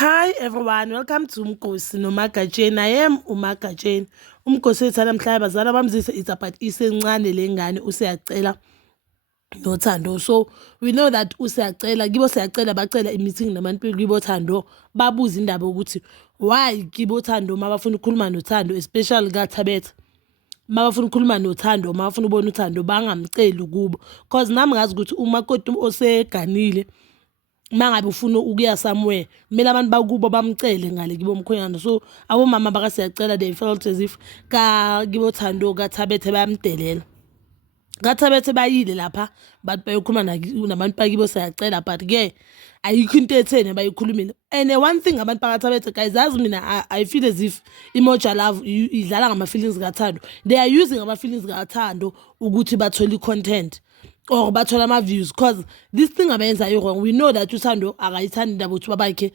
Hi everyone, welcome to Umgosi noMagajeni. I am uMagajeni. Umgosi wethu namhlanje bazala bamzise it's about isencane lengane useyacela nothando. So we know that useyacela kibo seyacela bacela i-meeting nabantu kibo Thando babuza indaba ukuthi why kibo Thando mabafuna ukukhuluma noThando especially kaThabethe. Mabafuna ukukhuluma noThando, mabafuna ubona uThando bangamceli kubo because nami ngazi ukuthi umakoti oseganile mangabe ufuna ukuya somewhere kumele abantu bakubo bamcele ngale kibo mkhonyana. So abomama bakasiyacela they felt as if kibo Thando kaThabethe bayamdelela. Kathabethe bayile lapha bathi bayokhuluma nabantu bakibo sayacela but ke ayikho into ethene bayikhulumile. And one thing abantu bakaThabethe guys, yazi mina I feel as if Imoja Love idlala ngama feelings kaThando. They are using ama feelings kaThando ukuthi bathole content or bathola ama views because this thing abayenzayo wrong. We know that uThando akayithandi indaba ukuthi babakhe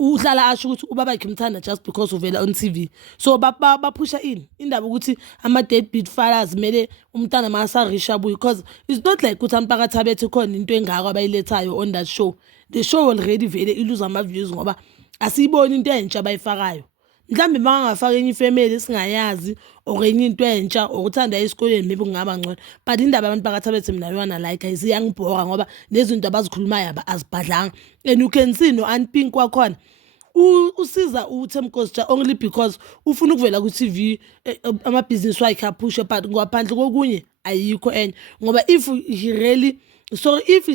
uhlala asho ukuthi ubabakhe umthanda just because uvela on TV. So bapusha indaba ukuthi ama deadbeat fathers mele umntana masarisha buyi because it's not like ukuthi abantu bakaThabethe khona into engako abayilethayo on that show. The show already vele iluza ama views ngoba asiyiboni into entsha abayifakayo. Mhlambe bangafaka enye ifamily singayazi or enye into entsha ukuthanda esikoleni maybe kungaba ngcono but indaba abantu bakaThabethe mina yona like ayisiyangibhora ngoba lezinto abazikhulumayo azibhadlanga. And you can see no Anpink kwakhona usiza uThemkosi only because ufuna ukuvela ku TV ama business wakhe aphushe but ngaphandle kokunye ayikho enye ngoba if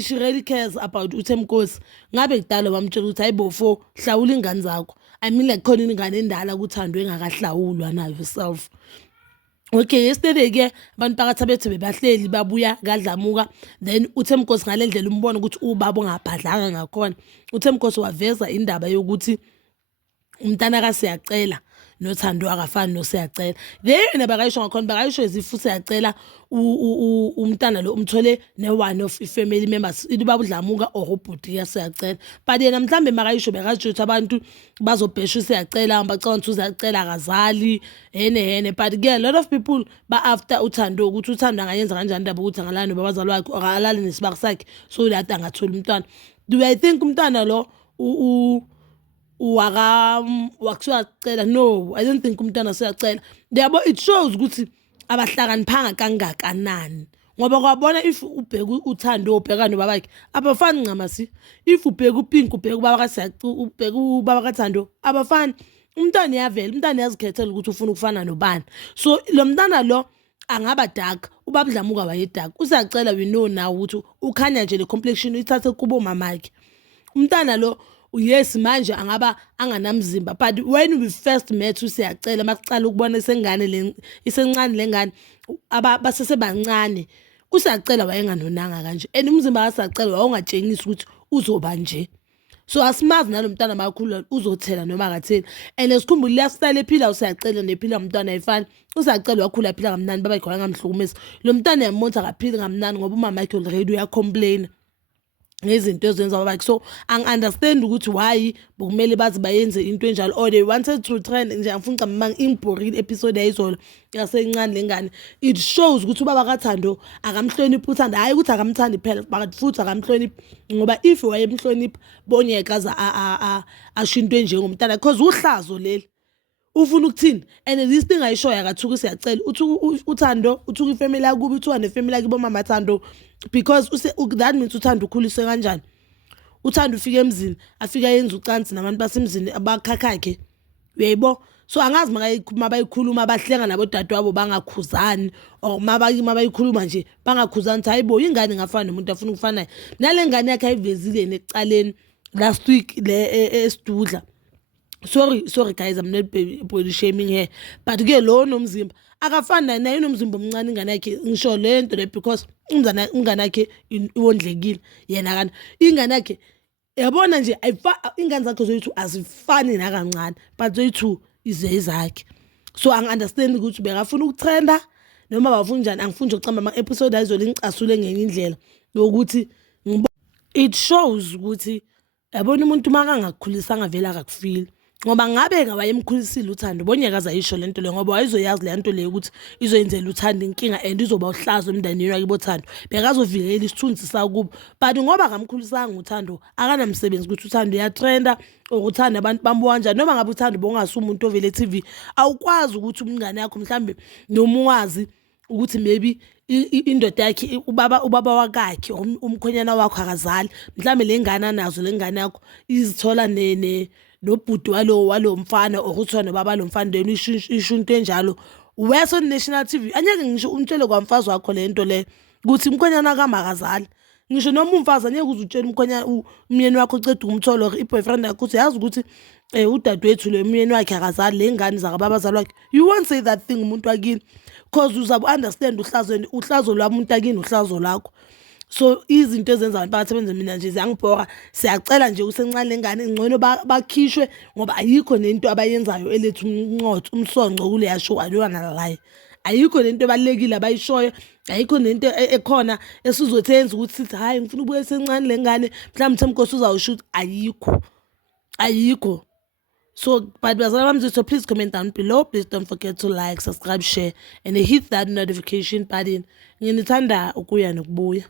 she really cares about uThemkosi ngabe kudala bamtshela ukuthi hayibofo hlawula ingane zakho. I mean like khona ingane endala kuThando engakahlawulwa nayo herself. Okay, yesterday ke abantu bakaThabethe bebahleli babuya kaDlamuka then uThemkosi ngalendlela umbona ukuthi ubaba ongabhadlanga ngakhona. uThemkosi waveza indaba yokuthi umntana kasiyacela noThando akafani nosiyacela. There nabakayisho ngakhona bakayisho ezifu siyacela umntana lo umthole ne-one of family members ibaba uDlamuka or ubhuti yasiyacela. But yena mhlambe makayisho bekasho ukuthi abantu bazobhesha usiyacela bacela ukuthi uziyacela akazali hene but ke a lot of people ba after uThando ukuthi uThando angayenza kanjani indaba ukuthi angalani babazali wakhe or akalali nesibaka sakhe so that angathola umntwana. Do I think umntwana lo wakuyacela? No, I don't think umntana siyacela. Yabo it shows ukuthi abahlakaniphanga kangakanani ngoba kwabona if ubheka uThando ubheka nobabakhe abafani ncamasi. If ubheka uPink ubheka ubaba ubheka ubaba kaThando abafani. Umntana yavela, umntana yazikhethela ukuthi ufuna ukufana nobani. So lo mntana lo angaba dark, ubaba uDlamuka waye dark. Usiyacela we know now ukuthi ukhanya nje le complexion ithathe kubo mamakhe. Umntana lo yes manje angaba anganamzimba but when we first met usiyacela makucala ukubona isencane lengane basesebancane usiyacela wayenganonanga kanje and umzimba kasiyacela wawungatshengisi ukuthi uzoba nje. So asimazi nalomntana makhulu uzothela noma akatheli and esikhumbule lifestyle ephila usiyacela nephila umntwana ayifani. Usiyacela wakhula phila kamnandi baba khona ngamhlukumeza. Lo mntana yamonza akaphili kamnandi ngoba umama wakhe already uyacomplain ngezinto ezenza babakhe. So angi-understand ukuthi why bokumele bazi bayenze into enjalo or they wanted to trend nje. Angifuni ngicabanga ingibhorile episode yayizolo yasencane lengane. It shows ukuthi ubaba kaThando akamhloniphi uThando, hayi ukuthi akamthandi phela but futhi akamhloniphi ngoba if wayemhloniphi bonyeka asho into njengomntana because uhlazo leli ufuna ukuthini. And this thing ayishoya kathuka usiyacela uThando uthuka ifamily yakubi uthiwa nefamily yakibo mama Thando because that means uThando ukhuliswe kanjani. uThando ufika emzini afika yenza ucansi nabantu basemzini abakhakhakhe uyayibo. So angazi mabayikhuluma bahlenga nabo dadewabo bangakhuzani or mabayikhuluma nje bangakhuzani hayi bo ingane ngafana nomuntu afuna ukufana nale ngane yakhe ayivezile necaleni last week le esidudla. Sorry guys, I'm not body shaming here but ke lo nomzimba akafana naye nomzimba omncane ingane yakhe ngisho lento le because ingane yakhe iwondlekile yena kana ingane yakhe yabona nje ingane zakhe zoyithu azifani nakancane but zoyithu izakhe. So angi-understand ukuthi bekafuna ukutrenda noma bafuna njani. Angifuni nje ukucamba ama episode ayizolo ngicasule ngenye indlela yokuthi it shows ukuthi yabona umuntu makangakukhulisanga vela akakufeel ngoba ngabe ngawayemkhulisile uThando bonyakaza ayisho lento le ngoba wayizoyazi le nto le ukuthi izoyenzela uThando inkinga and izoba uhlazo emndenini wakibo Thando bekazovikela isithunzi sakubo but ngoba akamkhulisanga uThando akanamsebenzi ukuthi uThando uyatrenda or uThando abantu bambuka kanjani noma ngabe uThando bongasumuntu ovele TV awukwazi ukuthi umngane yakho mhlambe noma uwazi ukuthi maybe indoda yakhe ubaba wakakhe umkhonyana wakho akazali mhlambe lengane nazo lengane yakho izithola nobhuti walo mfana okuthiwa nobaba lo mfana then ishunto enjalo weso national TV anyeke ngisho umtshele kwamfazi wakho lento le ukuthi umkhonyana kamakazali ngisho noma umfazi anyeke uzutshela umkhonyana umyeni wakho uceda ukumthola i-boyfriend yakho uthi yazi ukuthi udadewethu lo umyeni wakhe akazali lengane zakababazali wakhe you won't say that thing umuntu wakini because uzabe understand uhlazo lwamuntu akini uhlazo lakho. So izinto ezenza abantu phakathi benze mina nje ziyangibhora siyacela nje usencane lengane ingcono bakhishwe ngoba ayikho nento abayenzayo elethu umsonco kule yasho alwana la ayikho nento ebalekile abayishoyo ayikho nento ekhona esizothenza ukuthi sithi hayi ngifuna ubuye sencane lengane mhlawumbe Themkosi uzawusho ayikho. So, but so please comment down below. Please don't forget to like, subscribe, share, and hit that notification button. Ngithanda ukuya nokubuya.